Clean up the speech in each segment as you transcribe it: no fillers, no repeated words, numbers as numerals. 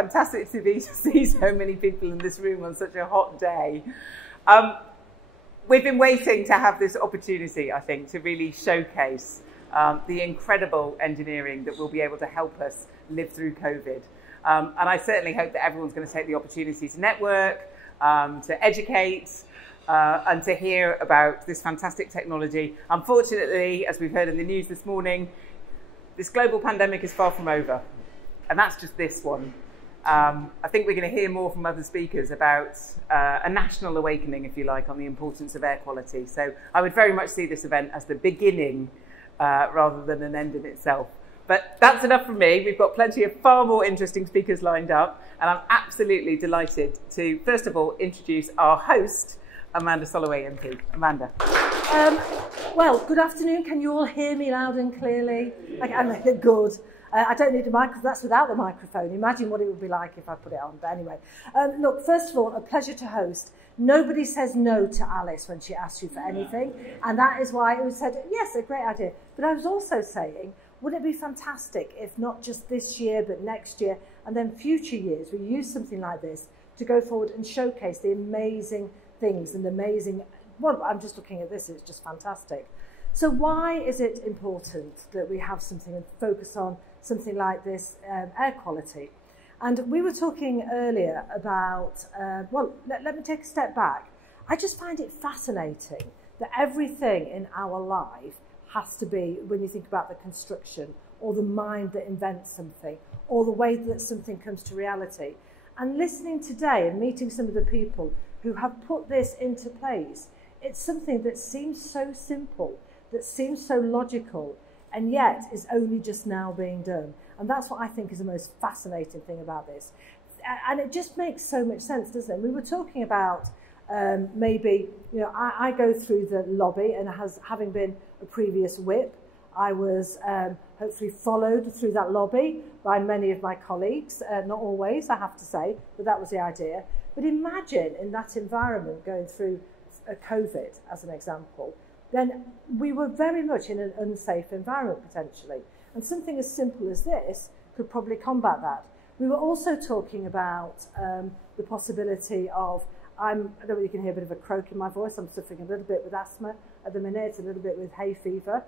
fantastic to see so many people in this room on such a hot day. We've been waiting to have this opportunity, I think, to really showcase the incredible engineering that will be able to help us live through COVID. And I certainly hope that everyone's going to take the opportunity to network, to educate, and to hear about this fantastic technology. Unfortunately, as we've heard in the news this morning, this global pandemic is far from over. And that's just this one. I think we're going to hear more from other speakers about a national awakening, if you like, on the importance of air quality. So I would very much see this event as the beginning rather than an end in itself. But that's enough from me. We've got plenty of far more interesting speakers lined up. And I'm absolutely delighted to, first of all, introduce our host, Amanda Soloway MP. Amanda. Well, good afternoon. Can you all hear me loud and clearly? I'm good. I don't need a mic because that's without the microphone. Imagine what it would be like if I put it on. But anyway, look, first of all, a pleasure to host. Nobody says no to Alice when she asks you for anything. And that is why I said, yes, a great idea. But I was also saying, wouldn't it be fantastic if not just this year, but next year and then future years, we use something like this to go forward and showcase the amazing things and amazing, well, I'm just looking at this, it's just fantastic. So why is it important that we have something and focus on something like this, air quality? And we were talking earlier about, well, let me take a step back. I just find it fascinating that everything in our life has to be, when you think about the construction or the mind that invents something or the way that something comes to reality. And listening today and meeting some of the people who have put this into place, it's something that seems so simple, that seems so logical, and yet is only just now being done. And that's what I think is the most fascinating thing about this. And it just makes so much sense, doesn't it? We were talking about maybe, you know, I go through the lobby, and having been a previous whip, I was hopefully followed through that lobby by many of my colleagues, not always, I have to say, but that was the idea. But imagine in that environment going through COVID, as an example, then we were very much in an unsafe environment potentially. And something as simple as this could probably combat that. We were also talking about the possibility of, I don't know if you can hear a bit of a croak in my voice, I'm suffering a little bit with asthma at the minute, a little bit with hay fever.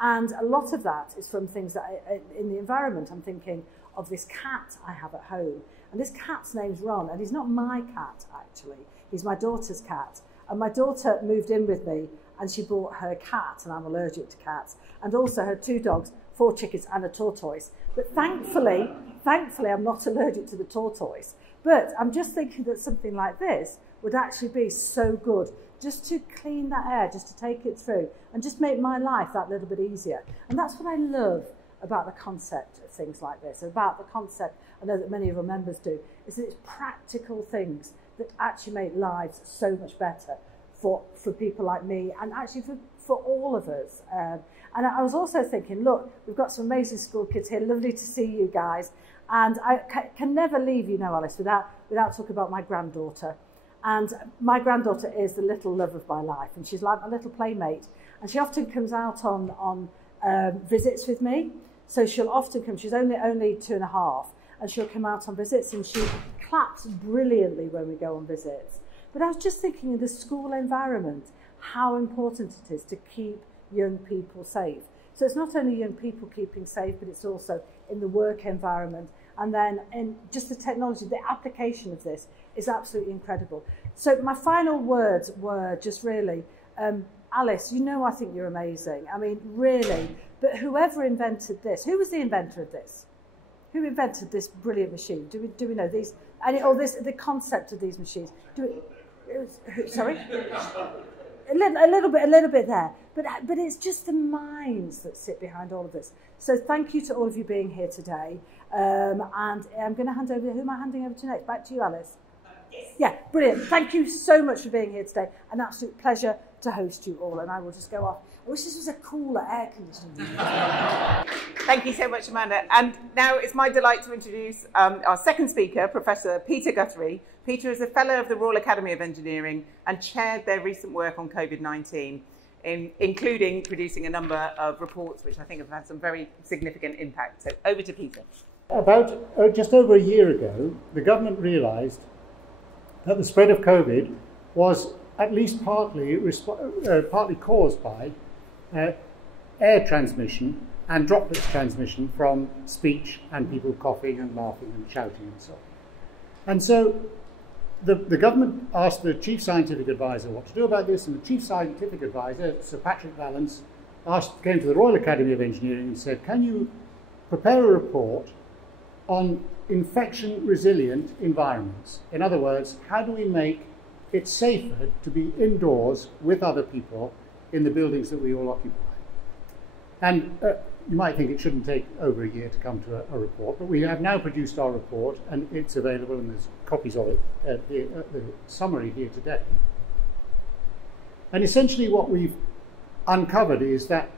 And a lot of that is from things that in the environment. I'm thinking of this cat I have at home. And this cat's name's Ron, and he's not my cat, actually. He's my daughter's cat. And my daughter moved in with me, and she brought her cat, and I'm allergic to cats, and also her 2 dogs, 4 chickens, and a tortoise. But thankfully, I'm not allergic to the tortoise. But I'm just thinking that something like this would actually be so good, just to clean that air, just to take it through, and just make my life that little bit easier. And that's what I love about the concept of things like this, about the concept, I know that many of our members do, is that it's practical things that actually make lives so much better for people like me, and actually for all of us. And I was also thinking, look, we've got some amazing school kids here, lovely to see you guys, and I can never leave, you know, Alice, without talking about my granddaughter. And my granddaughter is the little love of my life, and she's like my little playmate, and she often comes out on visits with me. So she'll often come, she's only 2.5, and she'll come out on visits, and she claps brilliantly when we go on visits. But I was just thinking in the school environment, how important it is to keep young people safe. So it's not only young people keeping safe, but it's also in the work environment. And then in just the technology, the application of this is absolutely incredible. So my final words were just really, Alice, you know, I think you're amazing. I mean, really. But whoever invented this, who was the inventor of this? Who invented this brilliant machine? Do we know these? The concept of these machines? Sorry? A little bit there. But it's just the minds that sit behind all of this. So thank you to all of you being here today. And I'm going to hand over, who am I handing over to next? Back to you, Alice. Yeah, brilliant. Thank you so much for being here today. An absolute pleasure to host you all. And I will just go off. I wish this was a cooler air conditioning. Thank you so much, Amanda. And now it's my delight to introduce our second speaker, Professor Peter Guthrie. Peter is a Fellow of the Royal Academy of Engineering and chaired their recent work on COVID-19, including producing a number of reports which I think have had some very significant impact. So over to Peter. About just over a year ago, the government realised that the spread of COVID was at least partly caused by air transmission and droplet transmission from speech and people coughing and laughing and shouting and so on. And so the government asked the Chief Scientific Advisor what to do about this, and the Chief Scientific Advisor, Sir Patrick Vallance, came to the Royal Academy of Engineering and said, can you prepare a report on infection-resilient environments? In other words, how do we make it safer to be indoors with other people in the buildings that we all occupy? And you might think it shouldn't take over a year to come to a report, but we have now produced our report, and it's available, and there's copies of it at the summary here today. And essentially what we've uncovered is that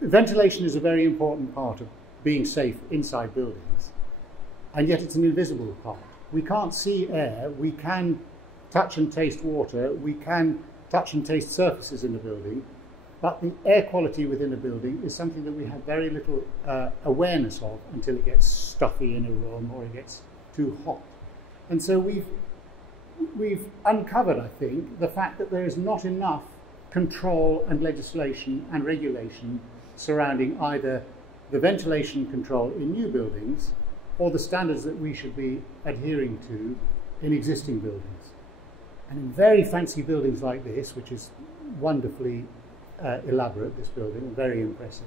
ventilation is a very important part of being safe inside buildings, and yet it's an invisible part. We can't see air, we can touch and taste water, we can touch and taste surfaces in the building, but the air quality within a building is something that we have very little awareness of until it gets stuffy in a room or it gets too hot. And so we've uncovered, I think, the fact that there is not enough control and legislation and regulation surrounding either the ventilation control in new buildings or the standards that we should be adhering to in existing buildings. And in very fancy buildings like this, which is wonderfully elaborate, this building, very impressive,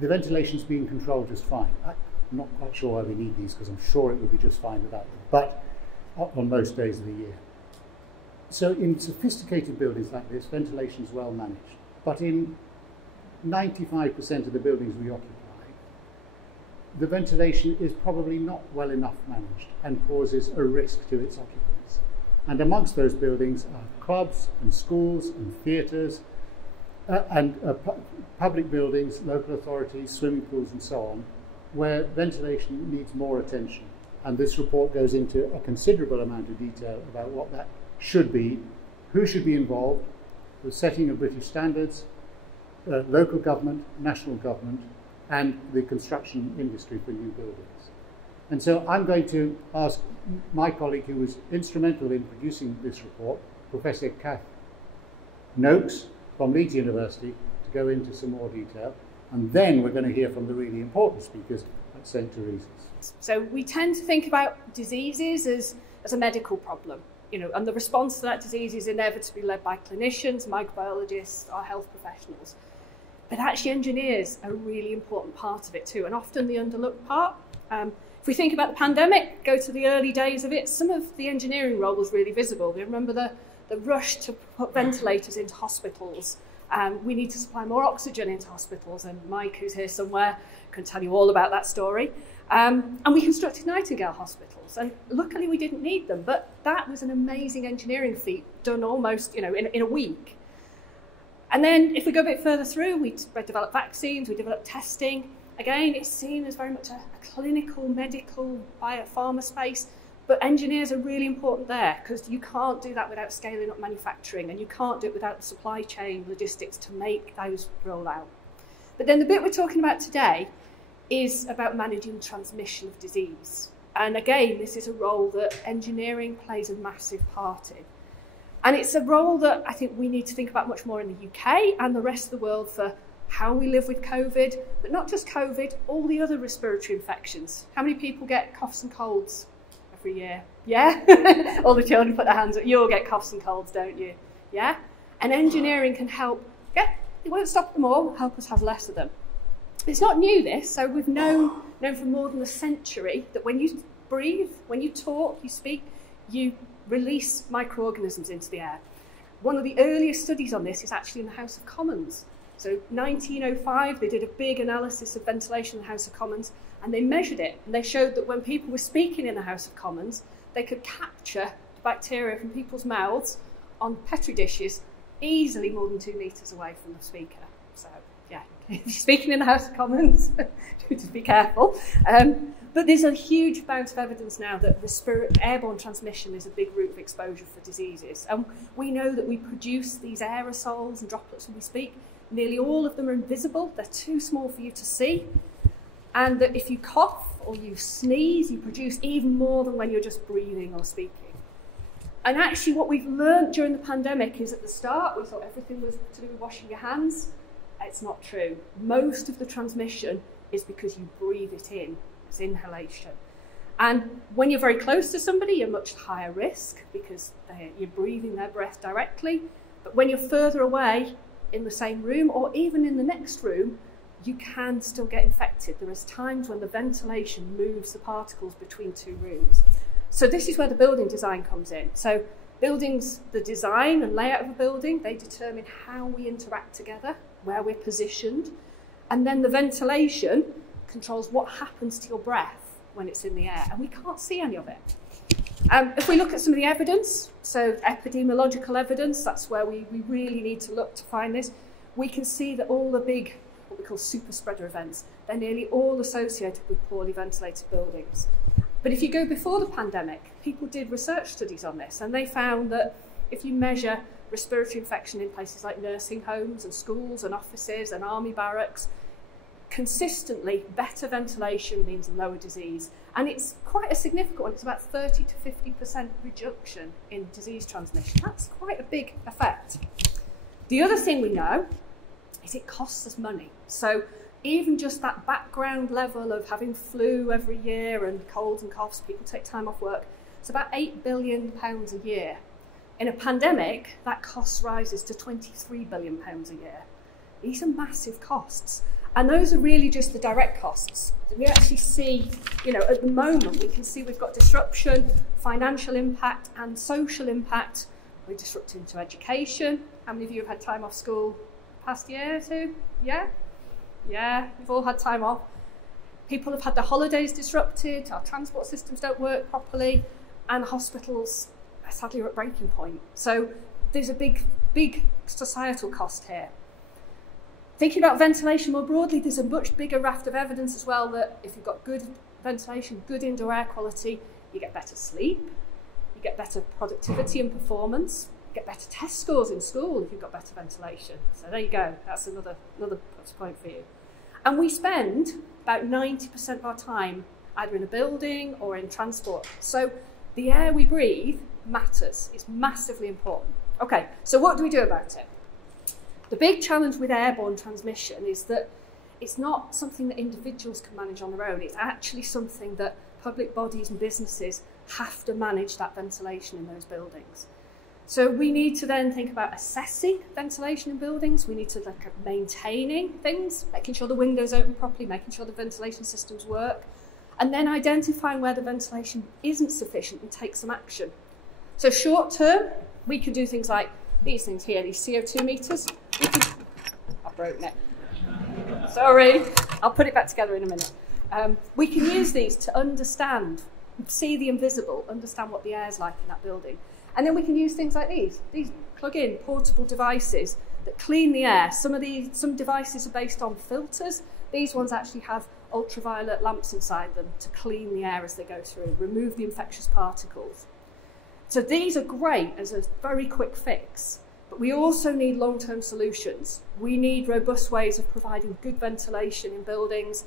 the ventilation's being controlled just fine. I'm not quite sure why we need these, because I'm sure it would be just fine without them, but on most days of the year. So in sophisticated buildings like this, ventilation is well managed. But in 95% of the buildings we occupy, the ventilation is probably not well enough managed and causes a risk to its occupants. And amongst those buildings are clubs and schools and theatres and public buildings, local authorities, swimming pools and so on, where ventilation needs more attention. And this report goes into a considerable amount of detail about what that should be, who should be involved, the setting of British standards, local government, national government, and the construction industry for new buildings. And so I'm going to ask my colleague who was instrumental in producing this report, Professor Noakes from Leeds University, to go into some more detail. And then we're going to hear from the really important speakers at St. Teresa's. So we tend to think about diseases as a medical problem, and the response to that disease is inevitably led by clinicians, microbiologists, or health professionals. But actually engineers are a really important part of it too, and often the underlooked part. If we think about the pandemic, go to the early days of it, some of the engineering role was really visible. You remember the rush to put ventilators into hospitals. We need to supply more oxygen into hospitals, and Mike, who's here somewhere, can tell you all about that story. And we constructed Nightingale hospitals, and luckily we didn't need them, but that was an amazing engineering feat done almost in a week. And then if we go a bit further through, we developed vaccines, we developed testing. Again, it's seen as very much a clinical, medical, biopharma space, but engineers are really important there because you can't do that without scaling up manufacturing, and you can't do it without the supply chain logistics to make those roll out. But then the bit we're talking about today is about managing transmission of disease. And again, this is a role that engineering plays a massive part in. And it's a role that I think we need to think about much more in the UK and the rest of the world for how we live with COVID, but not just COVID, all the other respiratory infections. How many people get coughs and colds every year? Yeah? All the children put their hands up. You all get coughs and colds, don't you? Yeah? And engineering can help. Yeah, it won't stop them all, help us have less of them. It's not new, this. So we've known for more than a century that when you breathe, when you talk, you speak, you release microorganisms into the air. One of the earliest studies on this is actually in the House of Commons. So 1905, they did a big analysis of ventilation in the House of Commons, and they measured it, and they showed that when people were speaking in the House of Commons, they could capture the bacteria from people's mouths on Petri dishes easily more than 2 meters away from the speaker. So, yeah, if you're speaking in the House of Commons, just be careful. But there's a huge amount of evidence now that airborne transmission is a big route of exposure for diseases. And we know that we produce these aerosols and droplets when we speak. Nearly all of them are invisible. They're too small for you to see. and that if you cough or you sneeze, you produce even more than when you're just breathing or speaking. And actually what we've learned during the pandemic is at the start, we thought everything was to do with washing your hands. It's not true. Most of the transmission is because you breathe it in. It's inhalation. And when you're very close to somebody, you're much higher risk because you're breathing their breath directly. But when you're further away in the same room or even in the next room, you can still get infected. There is times when the ventilation moves the particles between two rooms. So this is where the building design comes in. So buildings, the design and layout of a building, they determine how we interact together, where we're positioned. And then the ventilation controls what happens to your breath when it's in the air. And we can't see any of it. If we look at some of the evidence, so epidemiological evidence, that's where we really need to look to find this. We can see that all the big, what we call super spreader events, they're nearly all associated with poorly ventilated buildings. But if you go before the pandemic, people did research studies on this, and they found that if you measure respiratory infection in places like nursing homes and schools and offices and army barracks, consistently better ventilation means lower disease. And it's quite a significant one. It's about 30 to 50% reduction in disease transmission. That's quite a big effect. The other thing we know is it costs us money. So even just that background level of having flu every year and colds and coughs, people take time off work, it's about £8 billion a year. In a pandemic, that cost rises to £23 billion a year. These are massive costs. And those are really just the direct costs. We actually see, at the moment, we can see we've got disruption, financial impact and social impact. We're disrupting to education. How many of you have had time off school past year or two? Yeah? Yeah, we've all had time off. People have had their holidays disrupted, our transport systems don't work properly, and hospitals, sadly, are at breaking point. So there's a big, big societal cost here. Thinking about ventilation more broadly, there's a much bigger raft of evidence as well that if you've got good ventilation, good indoor air quality, you get better sleep, you get better productivity and performance, you get better test scores in school if you've got better ventilation. So there you go, that's another plus point for you. And we spend about 90% of our time either in a building or in transport. So the air we breathe matters, it's massively important. Okay, so what do we do about it? The big challenge with airborne transmission is that it's not something that individuals can manage on their own. It's actually something that public bodies and businesses have to manage that ventilation in those buildings. So we need to then think about assessing ventilation in buildings. We need to look at maintaining things, making sure the windows open properly, making sure the ventilation systems work, and then identifying where the ventilation isn't sufficient and take some action. So short term, we can do things like these things here, these CO2 meters. I've broken it. Sorry, I'll put it back together in a minute. We can use these to understand, see the invisible, understand what the air's like in that building. And then we can use things like these plug-in portable devices that clean the air. Some devices are based on filters. These ones actually have ultraviolet lamps inside them to clean the air as they go through, remove the infectious particles. So these are great as a very quick fix, but we also need long-term solutions. We need robust ways of providing good ventilation in buildings,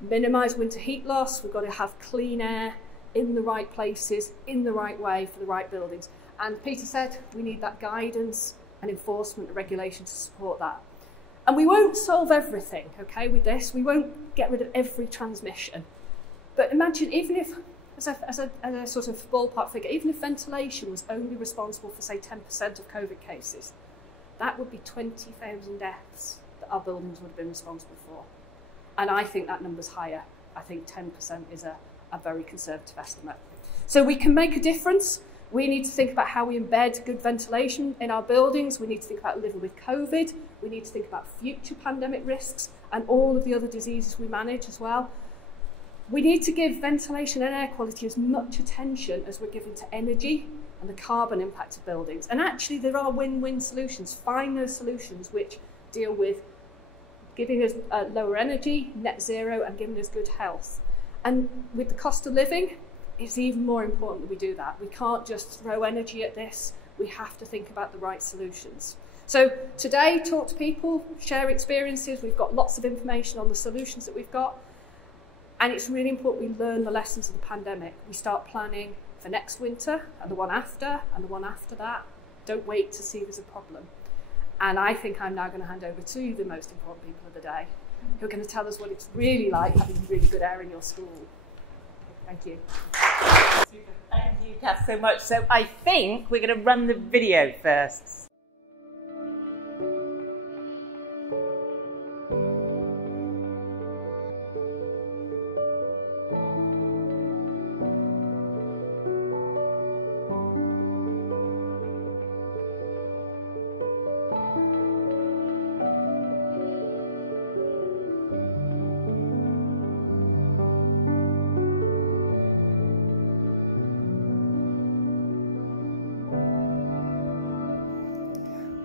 minimise winter heat loss. We've got to have clean air in the right places, in the right way for the right buildings. And Peter said we need that guidance and enforcement and regulation to support that. And we won't solve everything, okay, with this. We won't get rid of every transmission. But imagine, even if, as a sort of ballpark figure, even if ventilation was only responsible for, say, 10% of COVID cases, that would be 20,000 deaths that our buildings would have been responsible for. And I think that number's higher. I think 10% is a very conservative estimate. So we can make a difference. We need to think about how we embed good ventilation in our buildings. We need to think about living with COVID. We need to think about future pandemic risks and all of the other diseases we manage as well. We need to give ventilation and air quality as much attention as we're giving to energy and the carbon impact of buildings. And actually there are win-win solutions. Find those solutions which deal with giving us lower energy, net zero, and giving us good health. And with the cost of living, it's even more important that we do that. We can't just throw energy at this. We have to think about the right solutions. So today, talk to people, share experiences. We've got lots of information on the solutions that we've got. And it's really important we learn the lessons of the pandemic. We start planning for next winter and the one after and the one after that. Don't wait to see there's a problem. And I think I'm now going to hand over to the most important people of the day, who are going to tell us what it's really like having really good air in your school. Thank you. Super. Thank you, Kath, so much. So I think we're going to run the video first.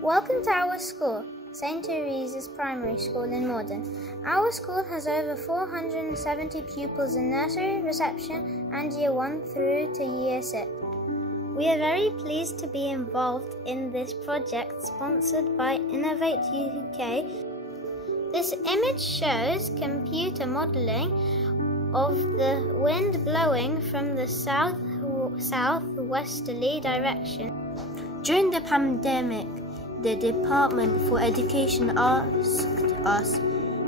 Welcome to our school, St. Teresa's Primary School in Morden. Our school has over 470 pupils in nursery, reception and Year 1 through to Year 6. We are very pleased to be involved in this project sponsored by Innovate UK. This image shows computer modelling of the wind blowing from the southwesterly direction. During the pandemic, the Department for Education asked us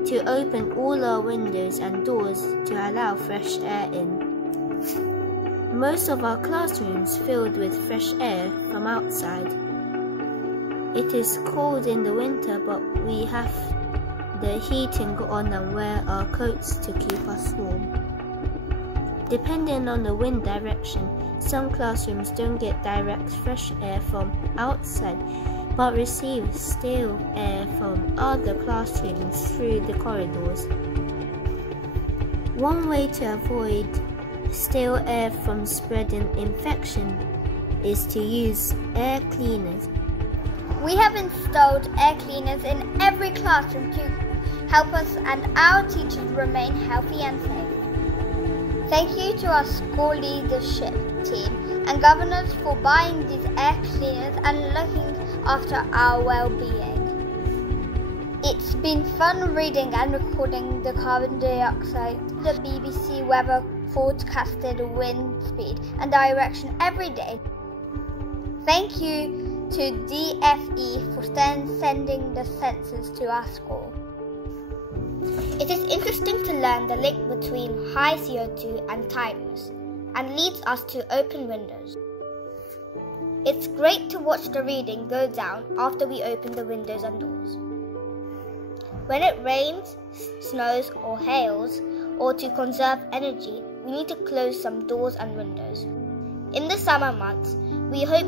to open all our windows and doors to allow fresh air in. Most of our classrooms filled with fresh air from outside. It is cold in the winter, but we have the heating on and wear our coats to keep us warm. Depending on the wind direction, some classrooms don't get direct fresh air from outside, but receive stale air from other classrooms through the corridors. One way to avoid stale air from spreading infection is to use air cleaners. We have installed air cleaners in every classroom to help us and our teachers remain healthy and safe. Thank you to our school leadership team and governors for buying these air cleaners and looking after our well-being. It's been fun reading and recording the carbon dioxide, the BBC weather forecasted wind speed and direction every day. Thank you to DFE for sending the sensors to our school. It is interesting to learn the link between high CO2 and tiredness, and leads us to open windows. It's great to watch the reading go down after we open the windows and doors. When it rains, snows or hails, or to conserve energy, we need to close some doors and windows. In the summer months, we hope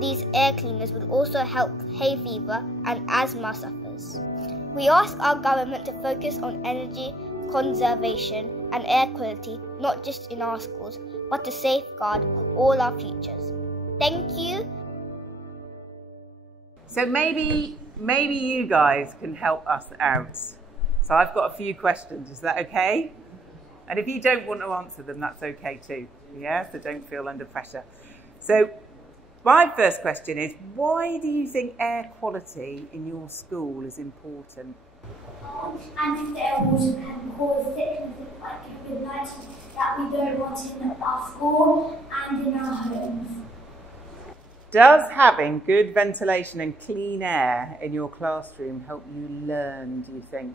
these air cleaners will also help hay fever and asthma sufferers. We ask our government to focus on energy conservation and air quality, not just in our schools, but to safeguard all our futures. Thank you. So maybe you guys can help us out. So I've got a few questions, is that okay? And if you don't want to answer them, that's okay too. Yeah, so don't feel under pressure. So my first question is, why do you think air quality in your school is important? Unstable water can cause sicknesses like COVID-19 that we don't want in our school and in our homes. Does having good ventilation and clean air in your classroom help you learn, do you think?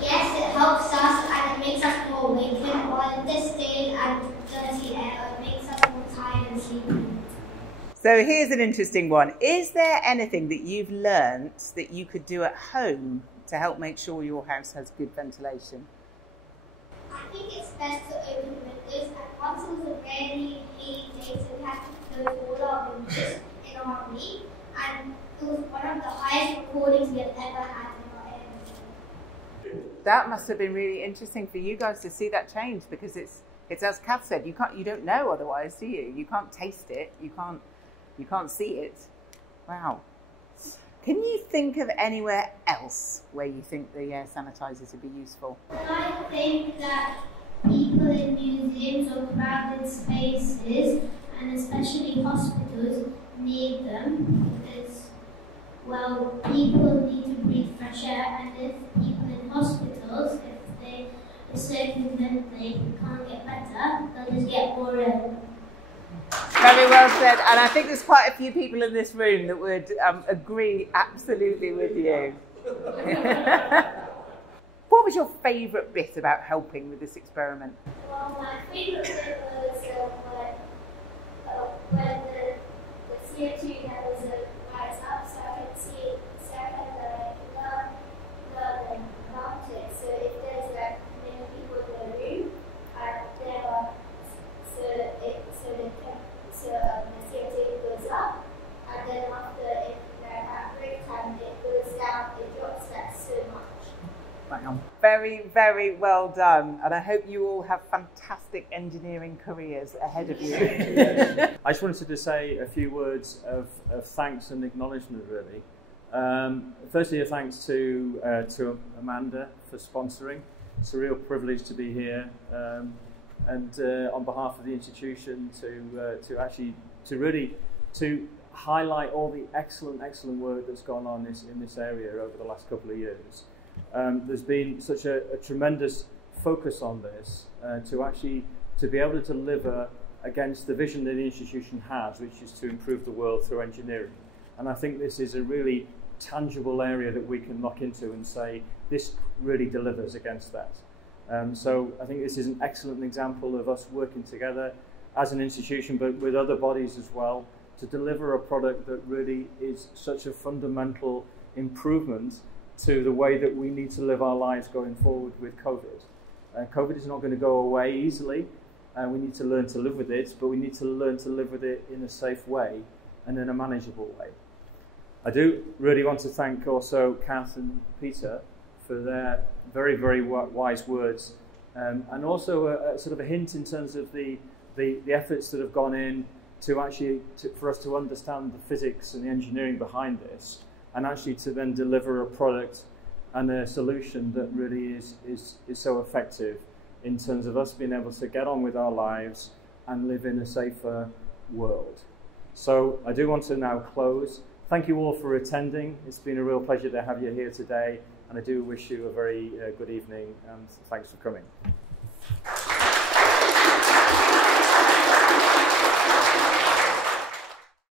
Yes, it helps us and it makes us more awakened, while in this stale and dirty air it makes us more tired and sleepy. So here's an interesting one. Is there anything that you've learnt that you could do at home to help make sure your house has good ventilation? I think it's best to open windows, and once it was a very heaty day, so we had to close all our windows in our week, and it was one of the highest recordings we had ever had in our area. That must have been really interesting for you guys to see that change, because it's as Kath said, you don't know otherwise, do you? You can't taste it, you can't see it. Wow. Can you think of anywhere else where you think the air sanitisers would be useful? I think that people in museums or crowded spaces, and especially hospitals, need them because, people need to breathe fresh air, and if people in hospitals, if they it's so convinced they can't get better, they'll just get more ill. Very well said, and I think there's quite a few people in this room that would agree absolutely with you. What was your favourite bit about helping with this experiment? Well, my favourite bit was when the CO2 levels rise up, so I could see, so I could learn about it. So if there's like many people in the room, there are, so the CO2 goes up, and then after at break time it goes down, it drops that so much. Very, very well done, and I hope you all have fantastic engineering careers ahead of you. I just wanted to say a few words of thanks and acknowledgement, really. Firstly, a thanks to Amanda for sponsoring. It's a real privilege to be here, and on behalf of the institution to really highlight all the excellent work that's gone on in this area over the last couple of years. There's been such a tremendous focus on this to be able to deliver against the vision that the institution has, which is to improve the world through engineering. And I think this is a really tangible area that we can lock into and say this really delivers against that. So I think this is an excellent example of us working together as an institution, but with other bodies as well, to deliver a product that really is such a fundamental improvement to the way that we need to live our lives going forward with COVID. COVID is not going to go away easily, and we need to learn to live with it, but we need to learn to live with it in a safe way and in a manageable way. I do really want to thank also Kath and Peter for their very, very wise words, and also a sort of a hint in terms of the efforts that have gone in for us to understand the physics and the engineering behind this, and actually to then deliver a product and a solution that really is so effective in terms of us being able to get on with our lives and live in a safer world. So I do want to now close. Thank you all for attending. It's been a real pleasure to have you here today, and I do wish you a very good evening, and thanks for coming.